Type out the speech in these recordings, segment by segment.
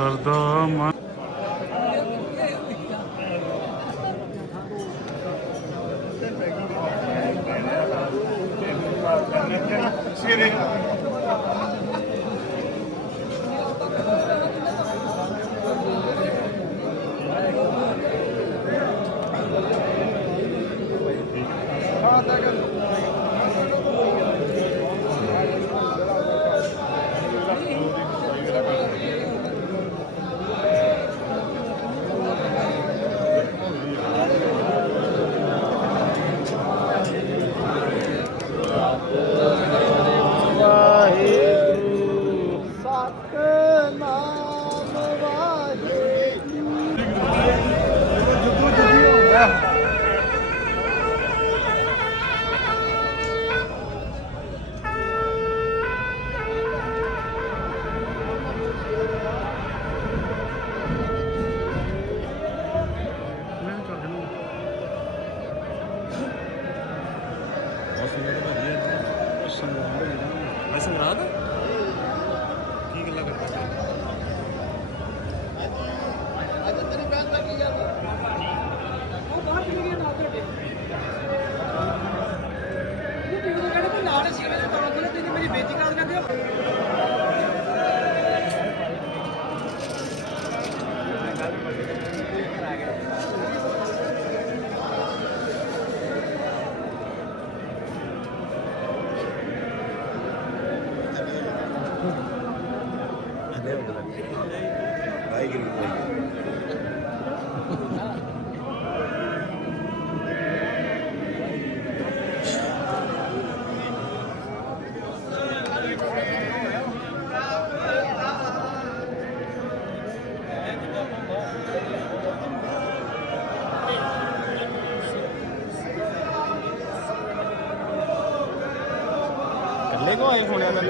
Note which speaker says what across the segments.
Speaker 1: ਸਰਦਾ ਮਨ
Speaker 2: ਵਾਹਿਗੁਰੂ
Speaker 3: magazine. ਕੱਲੇ
Speaker 2: ਕੋ ਆਏ ਹੋਣਿਆ ਨਾ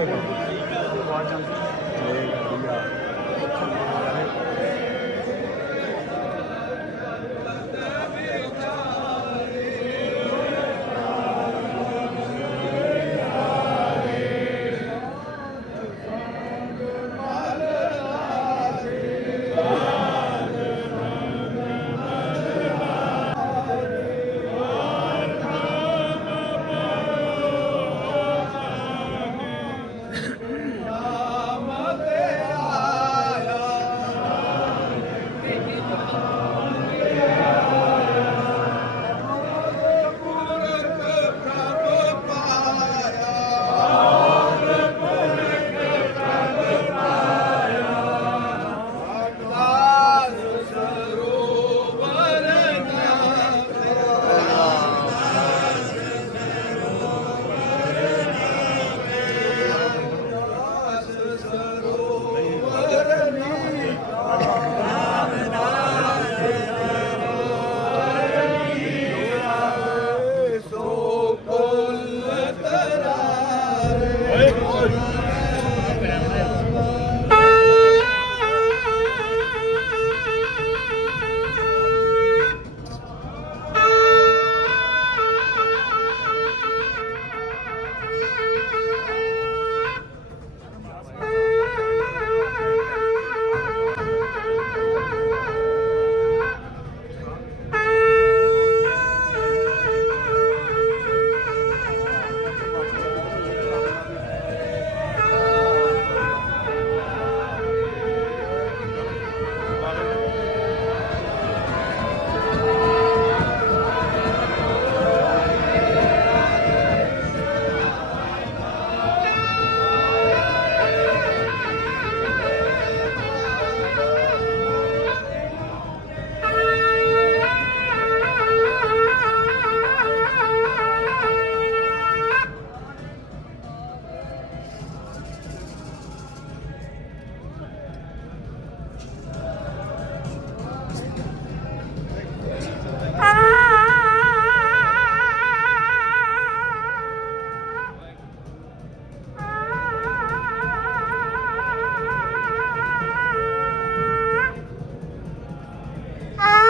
Speaker 2: Ah.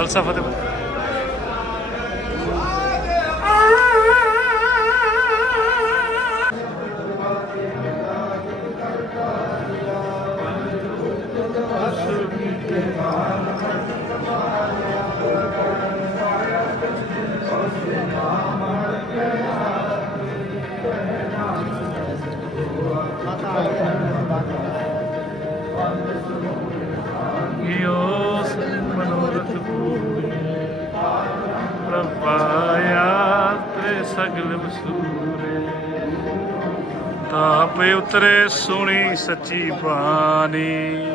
Speaker 2: ਲੋਕ
Speaker 1: ਖਾਲਸਾ ਸਗਲ ਵਸੂਰੇ ਤਾਪੇ ਉਤਰੇ ਸੁਣੀ ਸੱਚੀ ਬਾਣੀ।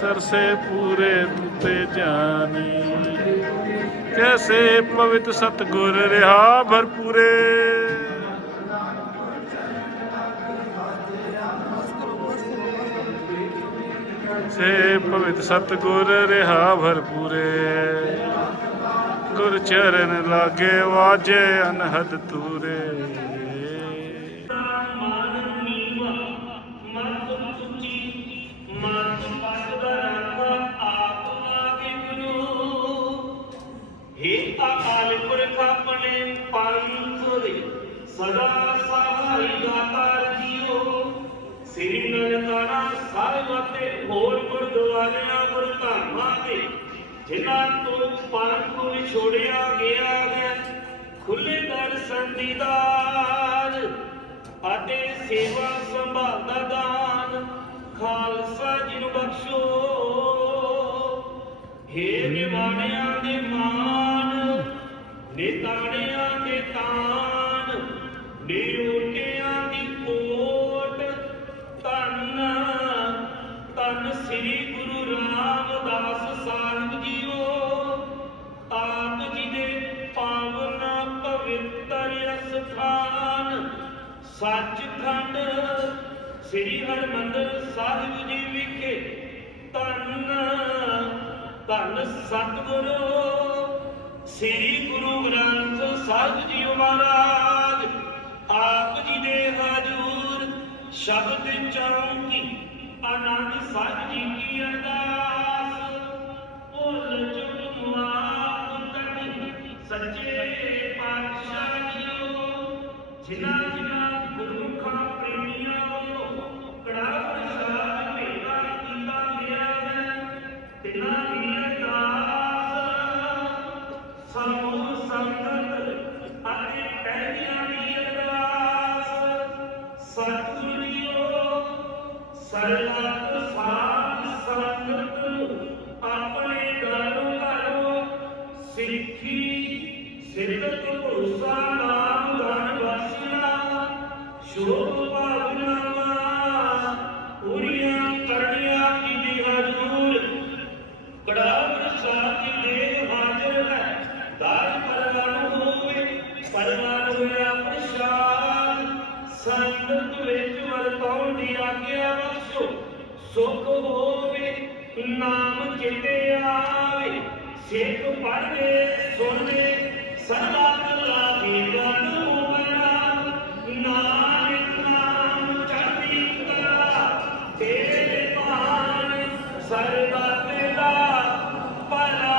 Speaker 1: ਸਰਸੇ ਪੂਰੇ ਤੁਤੇ ਜਾਣੀ। ਕੈਸੇ ਪਵਿੱਤ ਸਤਗੁਰ ਰਿਹਾ ਭਰਪੂਰੇ। ਸੇ ਪਵਿੱਤ ਸਤਗੁਰ ਰਹਾ ਭਰਪੂਰੇ। ਗੁਰ ਚਰਨ ਲਾਗੇ ਵਾਜੇ ਅਨਹਦ ਤੂਰੇ।
Speaker 4: ਅਕਾਲ ਪੁਰਖ ਆਪਣੇ ਪੰਥ ਸਦਾ ਸਹਾਈ ਦਾਤਾਰ ਜੀਓ ਸ੍ਰੀ ਨਨਕਾਣਾ ਸਾਹਿਬ ਅਤੇ ਹੋਰ ਗੁਰਦੁਆਰਿਆਂ, ਗੁਰਧਾਮਾਂ ਦੇ ਜਿਨ੍ਹਾਂ ਤੋਂ ਪੰਥ ਵਿਛੋੜਿਆ ਗਿਆ ਹੈ ਖੁੱਲੇ ਦਰਸ਼ਨ ਦੀਦਾਰ ਅਤੇ ਸੇਵਾ ਸੰਭਾਲ ਦਾਨ। ਖਾਲਸਾ ਜੀ ਨੂੰ ਬਖਸ਼ੋ। ਹੇ ਨਿਵਾਣਿਆਂ ਦੇ ਮਾਨ, ਨਿਤਾਣਿਆਂ ਦੇ ਤਾਨ, ਨਿਰੋਟਿਆਂ ਦੀ ਸੱਚਖੰਡ ਸ੍ਰੀ ਹਰਿਮੰਦਰ ਸਾਹਿਬ ਜੀ ਵਿਖੇ ਧੰਨ ਧੰਨ ਸਤਿਗੁਰੂ, ਸ੍ਰੀ ਗੁਰੂ ਗ੍ਰੰਥ ਸਾਹਿਬ ਜੀ ਮਹਾਰਾਜ, ਆਪ ਜੀ ਦੇ ਹਜੂਰ, ਸ਼ਬਦ ਚੌਂਕੀ, ਆਨੰਦ ਸਾਹਿਬ ਨਾਮ ਚੇਤੇ ਆਵੇ ਸਿੱਖ ਪੜ੍ਹਦੇ, ਸੁਣਦੇ, ਸਰਬੱਤ ਲਾਭੀ ਗਨ ਹੋਵਨਾ ਨਾਨਕ ਨਾਮ ਚੜ੍ਹਦੀ ਕਲਾ, ਤੇਰੇ ਭਾਣ ਸਰਬੱਤ ਦਾ ਭਲਾ।